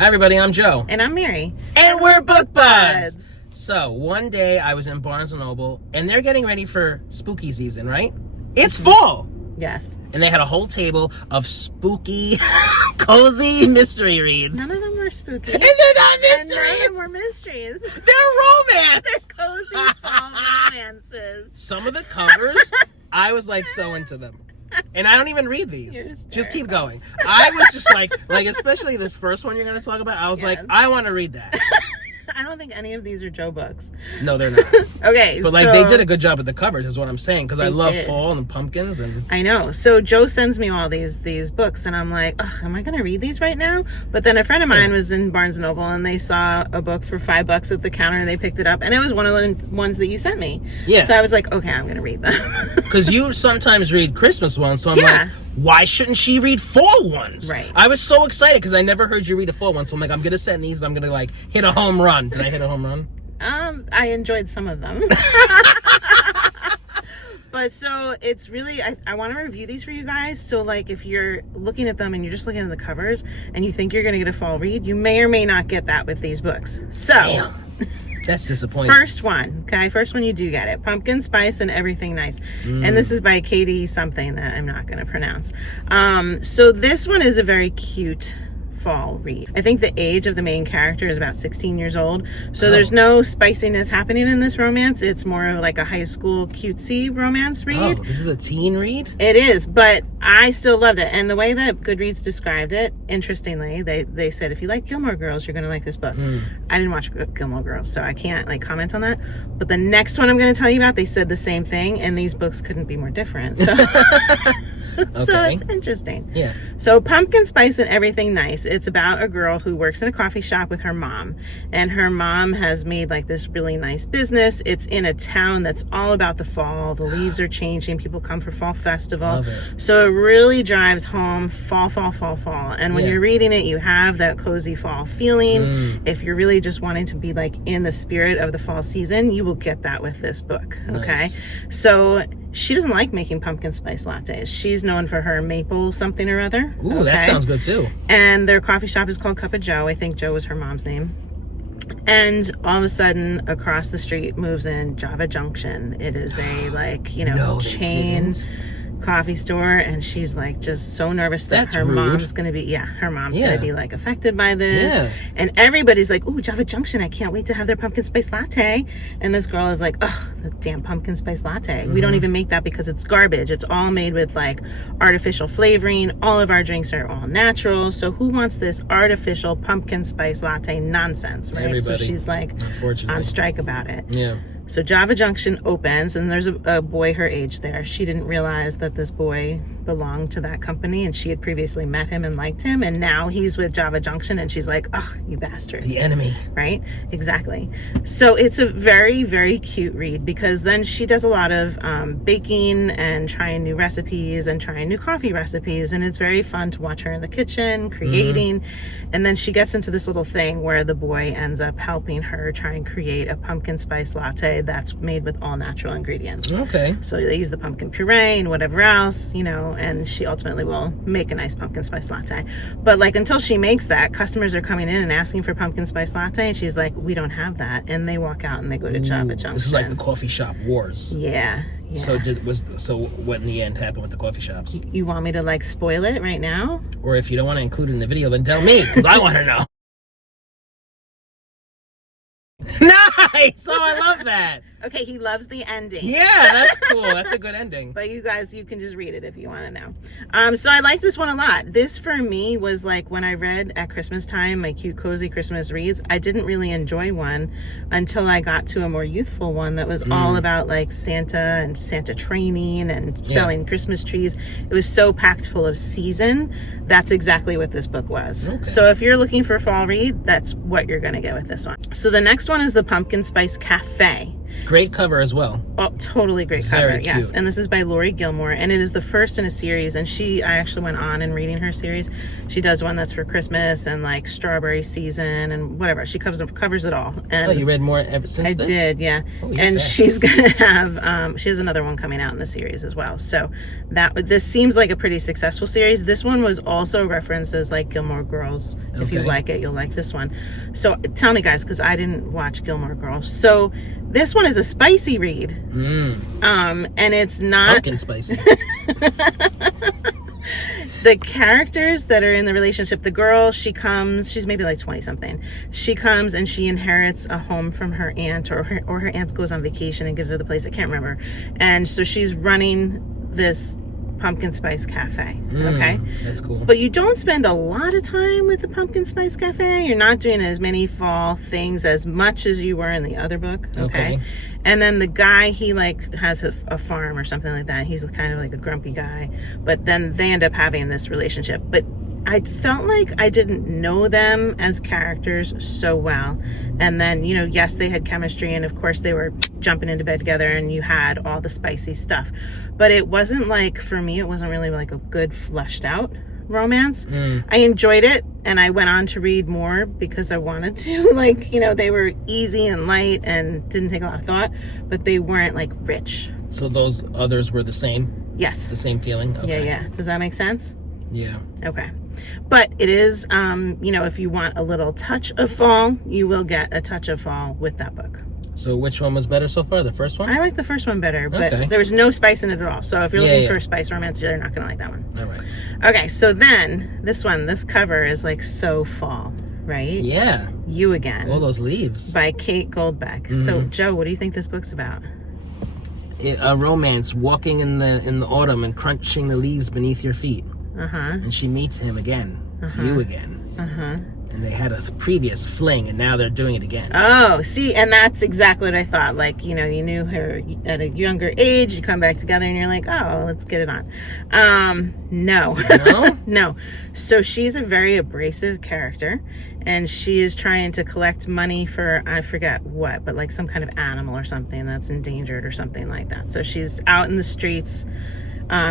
Hi everybody, I'm Joe. And I'm Mary. And we're Book Buds! So, one day I was in Barnes & Noble, and they're getting ready for spooky season, right? It's fall! Yes. And they had a whole table of spooky, cozy mystery reads. None of them were spooky. And they're not mysteries! And none of them were mysteries. They're romance! They're cozy fall romances. Some of the covers, I was like so into them. And I don't even read these. Just keep going. I was just like especially this first one you're going to talk about, I was like, I want to read that. I don't think any of these are Joe books. No, they're not. Okay, but they did a good job with the covers, is what I'm saying, because I love fall and pumpkins and. I know. So Joe sends me all these books, and I'm like, oh, am I going to read these right now? But then a friend of mine was in Barnes & Noble, and they saw a book for $5 at the counter, and they picked it up, and it was one of the ones that you sent me. Yeah. So I was like, okay, I'm going to read them. Because you sometimes read Christmas ones, so I'm like, why shouldn't she read fall ones? Right. I was so excited because I never heard you read a fall one, so I'm like, I'm going to send these, and I'm going to like hit a home run. Did I hit a home run? I enjoyed some of them. But so it's really, I want to review these for you guys. So like if you're looking at them and you're just looking at the covers and you think you're going to get a fall read, you may or may not get that with these books. So. Damn. That's disappointing. First one you do get it. Pumpkin Spice and Everything Nice. And this is by Katie something that I'm not going to pronounce. So this one is a very cute fall read. I think the age of the main character is about 16 years old. So there's no spiciness happening in this romance. It's more of like a high school cutesy romance read. Oh, this is a teen read? It is, but I still loved it. And the way that Goodreads described it, interestingly, they said, if you like Gilmore Girls, you're going to like this book. I didn't watch Gilmore Girls, so I can't like comment on that. But the next one I'm going to tell you about, they said the same thing, and these books couldn't be more different. So, so it's interesting. Yeah. So Pumpkin Spice and Everything Nice. It's about a girl who works in a coffee shop with her mom, and her mom has made like this really nice business. It's in a town that's all about the fall. The leaves are changing. People come for fall festival. So it really drives home fall. And when you're reading it, you have that cozy fall feeling. If you're really just wanting to be like in the spirit of the fall season, you will get that with this book. Okay. So she doesn't like making pumpkin spice lattes. She's known for her maple something or other. Ooh, that sounds good too. And their coffee shop is called Cup of Joe. I think Joe was her mom's name. And all of a sudden, across the street moves in Java Junction. It is a chain coffee store, and she's like just so nervous that her mom's gonna be gonna be like affected by this. And everybody's like, ooh, Java Junction, I can't wait to have their pumpkin spice latte. And this girl is like, ugh, the damn pumpkin spice latte. We don't even make that because it's garbage. It's all made with like artificial flavoring. All of our drinks are all natural, so who wants this artificial pumpkin spice latte nonsense, right? Everybody. So she's like on strike about it. So Java Junction opens, and there's a boy her age there. She didn't realize that this boy belonged to that company, and she had previously met him and liked him, and now he's with Java Junction, and she's like, ugh, you bastard. The enemy. Right? Exactly. So it's a very, very cute read, because then she does a lot of baking and trying new recipes and trying new coffee recipes, and it's very fun to watch her in the kitchen creating. And then she gets into this little thing where the boy ends up helping her try and create a pumpkin spice latte that's made with all natural ingredients. Okay. So they use the pumpkin puree and whatever else, and she ultimately will make a nice pumpkin spice latte. But like until she makes that, customers are coming in and asking for pumpkin spice latte, and she's like, we don't have that. And they walk out and they go to Java Junction. This is like the coffee shop wars. Yeah. So what in the end happened with the coffee shops? You want me to like spoil it right now? Or if you don't want to include it in the video, then tell me, because I want to know. Nice! Oh, I love that. Okay, he loves the ending. Yeah, that's cool. That's a good ending. But you guys, you can just read it if you want to know. So I like this one a lot. This for me was like when I read at Christmas time, my cute, cozy Christmas reads, I didn't really enjoy one until I got to a more youthful one that was all about like Santa and Santa training and selling Christmas trees. It was so packed full of season. That's exactly what this book was. Okay. So if you're looking for a fall read, that's what you're going to get with this one. So the next one is the Pumpkin Spice Cafe. Great cover as well. Oh, totally great cover. Yes. And this is by Lori Gilmore, and it is the first in a series. And I actually went on and reading her series. She does one that's for Christmas and like strawberry season and whatever. She covers it all. And you read more ever since this? I did, yeah. Oh, and fast. She's gonna have she has another one coming out in the series as well. So this seems like a pretty successful series. This one was also referenced as like Gilmore Girls. Okay. If you like it, you'll like this one. So tell me, guys, because I didn't watch Gilmore Girls. So this one is a spicy read. And it's not pumpkin spicy. The characters that are in the relationship, the girl, she's maybe like 20 something. She comes and she inherits a home from her aunt, or her aunt goes on vacation and gives her the place. I can't remember. And so she's running this pumpkin spice cafe. Okay, that's cool. But you don't spend a lot of time with the pumpkin spice cafe. You're not doing as many fall things as much as you were in the other book. Okay. And then the guy, he like has a farm or something like that. He's kind of like a grumpy guy, but then they end up having this relationship. But I felt like I didn't know them as characters so well. And then, yes, they had chemistry, and of course they were jumping into bed together, and you had all the spicy stuff. But it wasn't like, for me, it wasn't really like a good fleshed out romance. I enjoyed it, and I went on to read more because I wanted to. Like, they were easy and light and didn't take a lot of thought, but they weren't like rich. So those others were the same? Yes. The same feeling? Okay. Yeah. Does that make sense? Yeah. Okay. But it is, if you want a little touch of fall, you will get a touch of fall with that book. So which one was better so far? The first one? I like the first one better, but there was no spice in it at all. So if you're looking for a spice romance, you're not going to like that one. All right. Okay, so then this cover is like so fall, right? Yeah. You Again. All those leaves. By Kate Goldbeck. So Joe, what do you think this book's about? A romance, walking in the autumn and crunching the leaves beneath your feet. And she meets him again. It's you again. And they had a previous fling, and now they're doing it again. Oh, see, and that's exactly what I thought. Like, you knew her at a younger age, you come back together, and you're like, oh, let's get it on. No. No. So she's a very abrasive character, and she is trying to collect money for, I forget what, but like some kind of animal or something that's endangered or something like that. So she's out in the streets,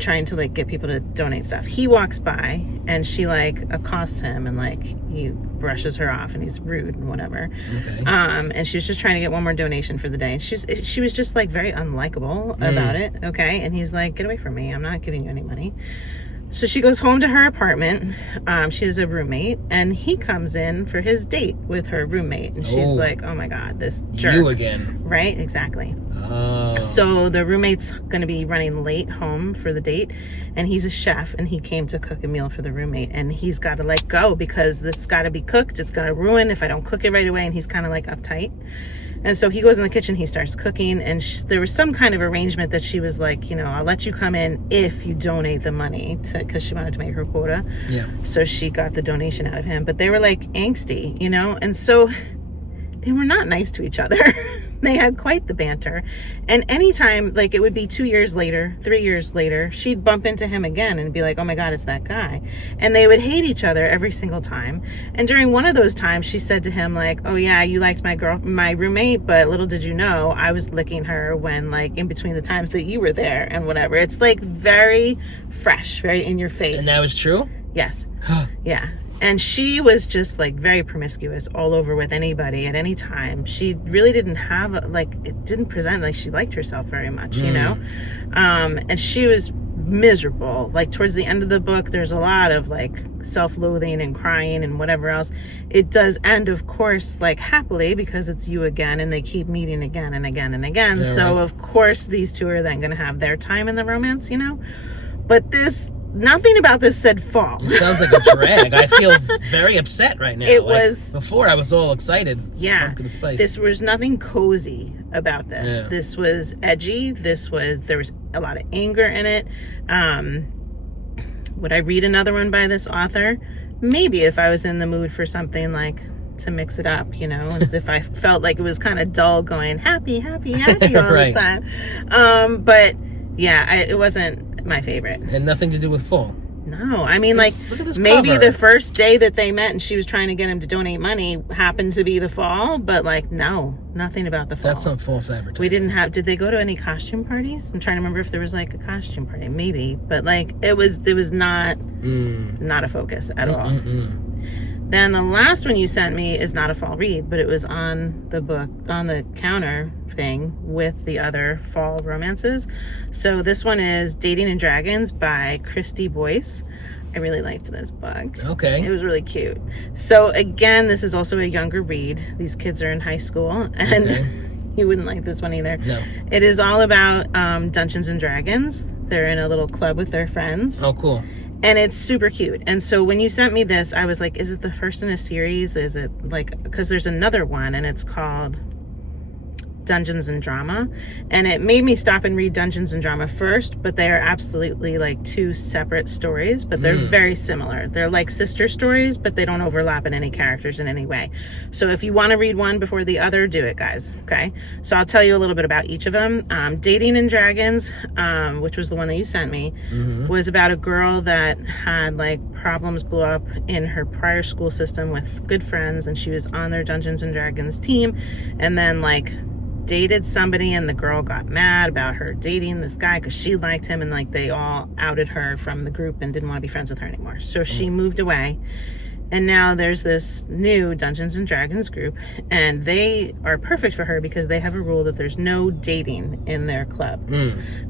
trying to like get people to donate stuff. He walks by and she like accosts him, and like he brushes her off, and he's rude and whatever. Okay. And she was just trying to get one more donation for the day, and she was just like very unlikable about it. Okay. And he's like, get away from me, I'm not giving you any money. So she goes home to her apartment. She has a roommate, and he comes in for his date with her roommate, and she's like, oh my god, this jerk. You again. Right, exactly. Oh. So the roommate's going to be running late home for the date, and he's a chef, and he came to cook a meal for the roommate, and he's got to let go because this got to be cooked. It's going to ruin if I don't cook it right away, and he's kind of like uptight. And so he goes in the kitchen, he starts cooking, and there was some kind of arrangement that she was like, I'll let you come in if you donate the money, because she wanted to make her quota. Yeah. So she got the donation out of him, but they were like angsty, and so they were not nice to each other. They had quite the banter. And anytime, like it would be 2 years later, 3 years later, she'd bump into him again and be like, oh my God, it's that guy. And they would hate each other every single time. And during one of those times, she said to him like, oh yeah, you liked my roommate, but little did you know, I was licking her when like in between the times that you were there and whatever. It's like very fresh, very in your face. And that was true? Yes. Yeah. And she was just like very promiscuous all over with anybody at any time. She really didn't have it didn't present like she liked herself very much, and she was miserable. Like towards the end of the book, there's a lot of like self-loathing and crying and whatever else. It does end, of course, like happily because it's you again, and they keep meeting again and again and again. Yeah, so right. Of course these two are then going to have their time in the romance, But nothing about this said fall. It sounds like a drag. I feel very upset right now. Before I was all excited. Yeah. Pumpkin spice. This was nothing cozy about this. Yeah. This was edgy. There was a lot of anger in it. Would I read another one by this author? Maybe if I was in the mood for something like to mix it up, and if I felt like it was kind of dull going happy all right. The time. But yeah, it wasn't my favorite. And nothing to do with fall. No, I mean, like, Look at this maybe cover. the first day that they met and she was trying to get him to donate money happened to be the fall, but, like, no, nothing about the fall. That's some false advertising. We didn't have, did they go to any costume parties? I'm trying to remember if there was, like, a costume party. Maybe, but, like, it was not a focus at all. Then the last one you sent me is not a fall read, but it was on the book, on the counter thing with the other fall romances. So this one is Dating and Dragons by Christy Boyce. I really liked this book. Okay. It was really cute. So again, this is also a younger read. These kids are in high school, and you wouldn't like this one either. No. It is all about Dungeons and Dragons. They're in a little club with their friends. Oh, cool. And it's super cute. And so when you sent me this, I was like, is it the first in a series? Is it like, because there's another one and it's called Dungeons and Drama, and it made me stop and read Dungeons and Drama first, but they are absolutely like two separate stories, but they're very similar. They're like sister stories, but they don't overlap in any characters in any way. So if you want to read one before the other, do it, guys. Okay, so I'll tell you a little bit about each of them. Dating and Dragons, which was the one that you sent me, was about a girl that had like problems blew up in her prior school system with good friends, and she was on their Dungeons and Dragons team, and then like dated somebody, and the girl got mad about her dating this guy because she liked him, and like they all outed her from the group and didn't want to be friends with her anymore. So she moved away, and now there's this new Dungeons and Dragons group, and they are perfect for her because they have a rule that there's no dating in their club.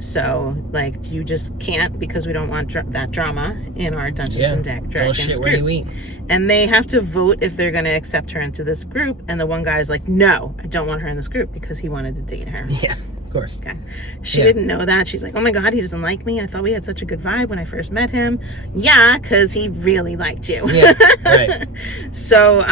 So like you just can't, because we don't want that drama in our Dungeons and Dragons group. And they have to vote if they're going to accept her into this group. And the one guy's like, no, I don't want her in this group, because he wanted to date her. Yeah, of course. Okay. She didn't know that. She's like, oh my God, he doesn't like me. I thought we had such a good vibe when I first met him. Yeah, because he really liked you. Yeah, right. So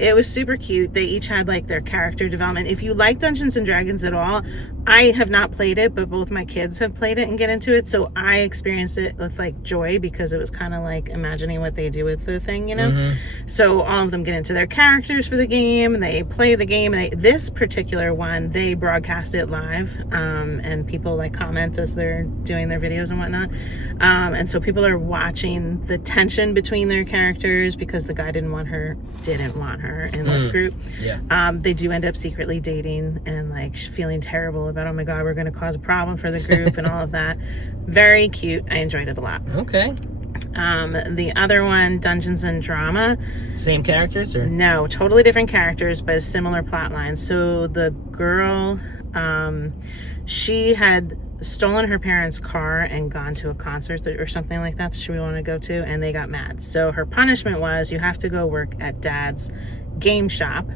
it was super cute. They each had like their character development. If you like Dungeons and Dragons at all, I have not played it, but both my kids have played it and get into it. So I experienced it with like joy, because it was kind of like imagining what they do with the thing, you know? So all of them get into their characters for the game, and they play the game. And this particular one, they broadcast it live, and people like comment as they're doing their videos and whatnot. And so people are watching the tension between their characters, because the guy didn't want her in this group. They do end up secretly dating and like feeling terrible about, oh my God, we're going to cause a problem for the group and all of that. Very cute. I enjoyed it a lot. Okay. The other one, Dungeons and Drama. Same characters, or? No, totally different characters, but a similar plot line. So the girl, she had stolen her parents' car and gone to a concert or something like that she wanted to go to, and they got mad. So her punishment was, you have to go work at Dad's game shop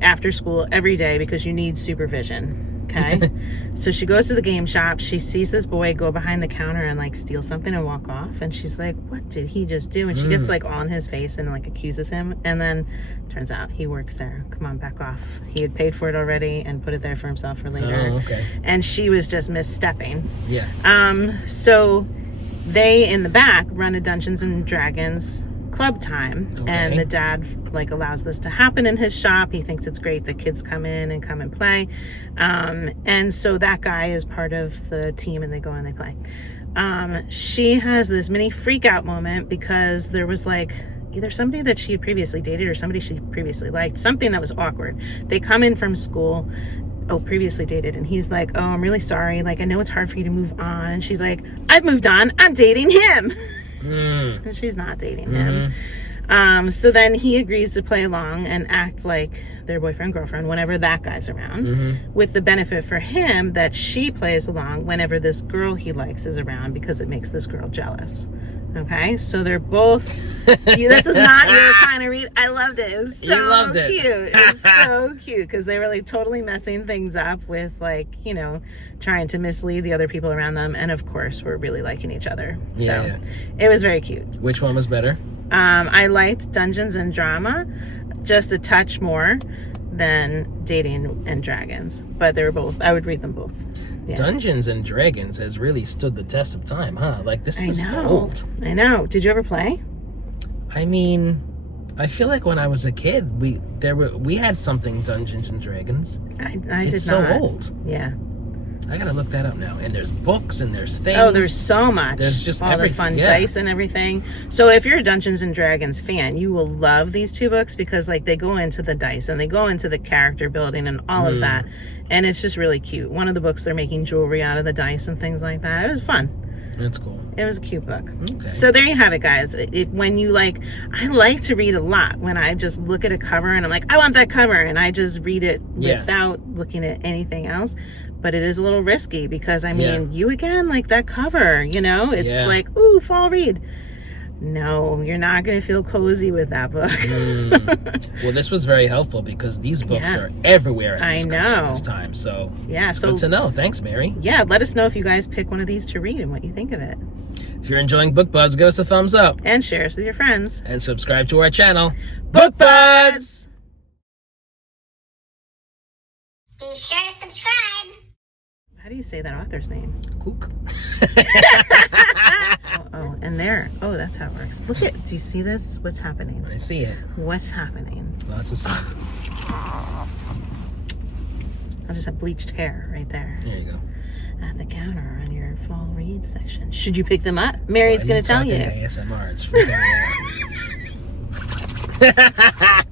after school every day because you need supervision. Okay. So she goes to the game shop. She sees this boy go behind the counter and like steal something and walk off. And she's like, what did he just do? And she gets like on his face and like accuses him. And then turns out he works there. Come on, back off. He had paid for it already and put it there for himself for later. Oh, okay. And she was just misstepping. Yeah. So they in the back run a Dungeons and Dragons club time, and the dad like allows this to happen in his shop. He thinks it's great that kids come in and play, and so that guy is part of the team, and they go and they play. She has this mini freak out moment because there was like either somebody that she had previously dated or somebody she previously liked, something that was awkward. They come in from school, previously dated, and he's like, oh, I'm really sorry, like I know it's hard for you to move on. And she's like, I've moved on, I'm dating him. And she's not dating him. So then he agrees to play along and act like their boyfriend, girlfriend, whenever that guy's around, with the benefit for him that she plays along whenever this girl he likes is around, because it makes this girl jealous. Okay, so they're both. This is not your kind of read. I loved it. It was so cute. It was so cute because they were like totally messing things up with like, you know, trying to mislead the other people around them, and of course we're really liking each other. So it was very cute. Which one was better? I liked Dungeons and Drama just a touch more than Dating and Dragons, but they were both. I would read them both. Yeah. Dungeons and Dragons has really stood the test of time, huh? Like this is old. I know. Did you ever play? I mean, I feel like when I was a kid, we had something Dungeons and Dragons. I did not. It's so old. Yeah. I gotta look that up now. And there's books and there's things. Oh, there's so much. There's just all the fun dice and everything. So if you're a Dungeons and Dragons fan, you will love these 2 books because like they go into the dice and they go into the character building and all of that. And it's just really cute. One of the books, they're making jewelry out of the dice and things like that. It was fun. That's cool. It was a cute book. Okay. So there you have it, guys. When you like, I like to read a lot when I just look at a cover and I'm like, I want that cover, and I just read it without looking at anything else. But it is a little risky because I mean, you again, like that cover, you know, it's like, ooh, fall read. No, you're not going to feel cozy with that book. Well, this was very helpful because these books are everywhere at this time. So yeah, it's good to know. Thanks, Mary. Yeah, let us know if you guys pick one of these to read and what you think of it. If you're enjoying Book Buds, give us a thumbs up. And share us with your friends. And subscribe to our channel, Book Buds! Be sure to subscribe. How do you say that author's name? Kuc. Oh, and there. Oh, that's how it works. Look at, do you see this? What's happening? I see it. What's happening? Lots of sun. I just have bleached hair right there. There you go. At the counter on your fall read section. Should you pick them up? Mary's going to tell you. ASMR. It's freaking out.